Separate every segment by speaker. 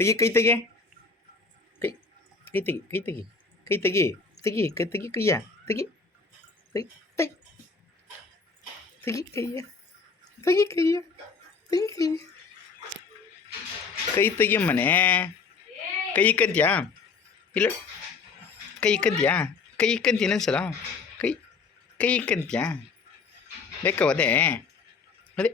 Speaker 1: ತೆಗಿ ಕೈ ತೆಗಿ ಕೈ ಕೈ ತೆಗಿ ಕೈ ತೆಗಿ ಕೈ ತೆಗಿ ತೆಗಿ ಕೈ ತೆಗಿ ಕೈಯ ತೆಗಿ ತೆಗಿ ತೈ ತೆಗಿ ಕೈಯ ತೆಗಿ ಕೈಯ ತೆಗಿ ಕೈಯ ಕೈ ತೆಗಿ ಮನೆ ಕೈ ಇಕ್ಕಂತ್ಯಾ ಇಲ್ಲ ಕೈ ಇಕ್ಕಂತ್ಯಾ ಕೈ ಇಕ್ಕಂತಿ ಇನ್ನೊಂದ್ಸಲ ಕೈ ಕೈ ಇಕ್ಕಂತ್ಯಾ ಬೇಕವ ಅದೇ ಅದೇ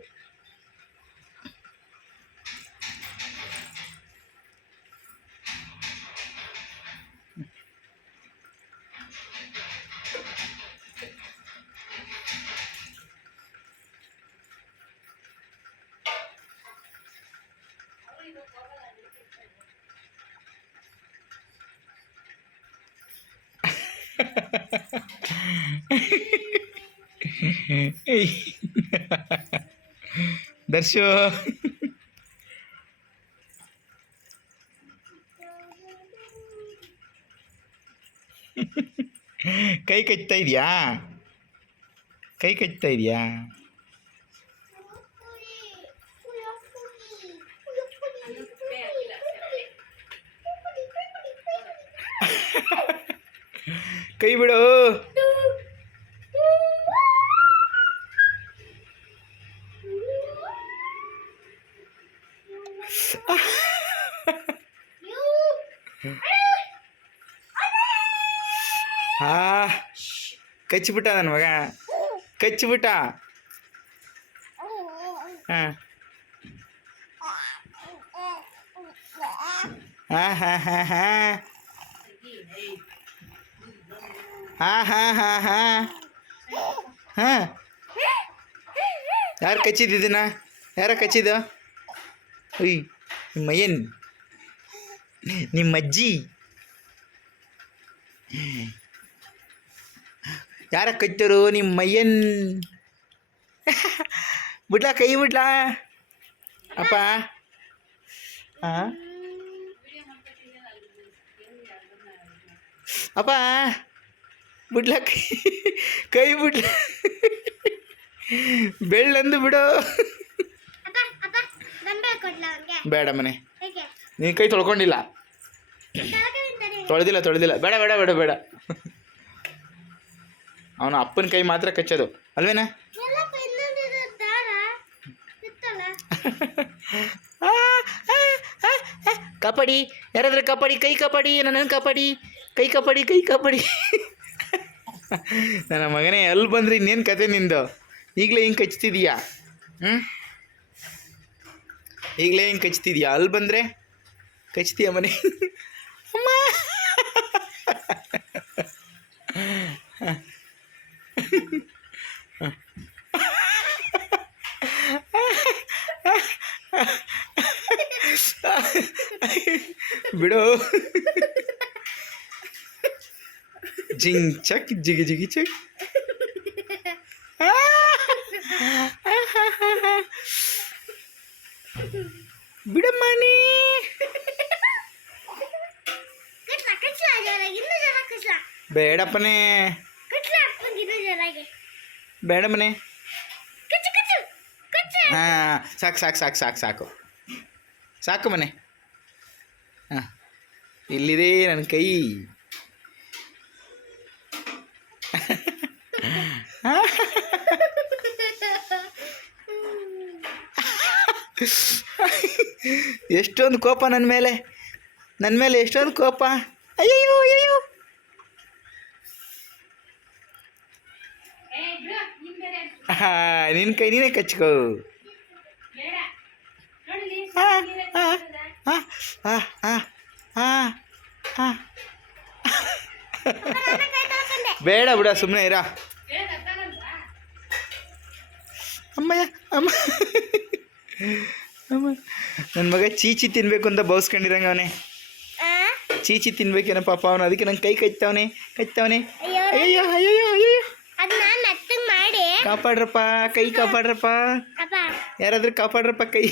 Speaker 1: ದರ್ಶು. ಕೈ ಕಚ್ತಾ ಇದೆಯಾ? ಕೈ ಕಚ್ತಾ ಇದೆಯಾ? கைவிடோ. ஆ கச்சு விட்டான் தன் மகன். கச்சு விட்டான். ஆ ஆ. ಹಾಂ, ಹಾ ಹಾ ಹಾ. ಹಾಂ. ಯಾರು ಹಾಂ ಯಾರು ಕಚ್ಚಿದ್ದಿದ್ದೀನ ಯಾರ ಕಚ್ಚಿದ? ಒಯ್ ನಿಮ್ಮ ಏನು ನಿಮ್ಮ ಅಜ್ಜಿ ಯಾರ ಕಚ್ಚರು? ನಿಮ್ಮ ಮಯ್ಯನ್ ಬಿಡ್ಲಾ, ಕೈ ಬಿಡ್ಲಾ? ಅಪ್ಪ. ಹಾಂ ಅಪ್ಪ. ಬಿಡ್ಲಾ ಕೈ ಕೈ ಬಿಡ್ಲ ಬೆಳ್ಳಂದು ಬಿಡು. ಬೇಡ ಮನೆ.
Speaker 2: ನೀ
Speaker 1: ನೀನು ಕೈ ತೊಳ್ಕೊಂಡಿಲ್ಲ. ತೊಳೆದಿಲ್ಲ ತೊಳೆದಿಲ್ಲ. ಬೇಡ ಬೇಡ ಬೇಡ ಬೇಡ. ಅವನ ಅಪ್ಪನ ಕೈ ಮಾತ್ರ ಕಚ್ಚೋದು. ಅಲ್ವೇನಾ?
Speaker 2: ಕಪಡಿ.
Speaker 1: ಕಬಡ್ಡಿ ಯಾರಾದ್ರೂ ಕಬಡ್ಡಿ ಕೈ ಕಪಡಿ ನನ್ನ ಕಪಡಿ. ಕೈ ಕಪಡಿ ಕೈ ಕಬಡ್ಡಿ ನನ್ನ ಮಗನೇ, ಅಲ್ಲಿ ಬಂದ್ರೆ ಇನ್ನೇನು ಕತೆ ನಿಂದು? ಈಗಲೇ ಹಿಂಗೆ ಕಚ್ತಿದೀಯಾ? ಹ್ಞೂ ಈಗಲೇ ಹಿಂಗೆ ಕಚ್ತಿದ್ಯಾ? ಅಲ್ಲಿ ಬಂದರೆ? ಕಚ್ತೀಯ ಮನೆ? ಅಮ್ಮ! ಬಿಡು. ಜಿಂಗ್ ಚಕ್ ಜಿಗಿ ಜಿಗಿ ಚಕ್
Speaker 2: ಬಿಡಮ್ಮನೇ
Speaker 1: ಬೇಡಪ್ಪನೇ. ಬೇಡಮ್ಮನೆ. ಹಾಂ, ಸಾಕು ಸಾಕು ಸಾಕು ಸಾಕು ಸಾಕು. ಸಾಕು ಮನೆ. ಹಾಂ, ಇಲ್ಲಿದೆ ನನ್ನ ಕೈ. ಎಷ್ಟೊಂದು ಕೋಪ ನನ್ನ ಮೇಲೆ. ನನ್ನ ಮೇಲೆ ಎಷ್ಟೊಂದು ಕೋಪ. ಅಯ್ಯೋ ಅಯ್ಯೋ ಹಾಂ ನಿನ್ನ ಕೈ ನೀನೇ ಕಚ್ಕೋ. ಹಾಂ ಹಾಂ ಹಾಂ ಹಾಂ ಹಾಂ ಹಾಂ ಹಾಂ. ಬೇಡ ಬಿಡ ಸುಮ್ಮನೆ ಇರ. ಅಮ್ಮಯ್ಯ ಅಮ್ಮ ಅಮ್ಮ. ನನ್ನ ಮಗ ಚೀಚಿ ತಿನ್ಬೇಕು ಅಂತ ಬೌಸ್ಕೊಂಡಿರಂಗ ಅವನೇ. ಚೀಚಿ ತಿನ್ಬೇಕೇನೋ ಪಾಪ ಅವನು ಅದಕ್ಕೆ ನಂಗೆ ಕೈ ಕಚ್ತಾವನೆ ಕಚ್ತಾವನೆ
Speaker 2: ಅಯ್ಯೋ. ಅಯ್ಯೋ ಅಯ್ಯೋ
Speaker 1: ಕಾಪಾಡ್ರಪ್ಪ ಕೈ ಕಾಪಾಡ್ರಪ್ಪ. ಯಾರಾದ್ರೂ ಕಾಪಾಡ್ರಪ್ಪ ಕೈ.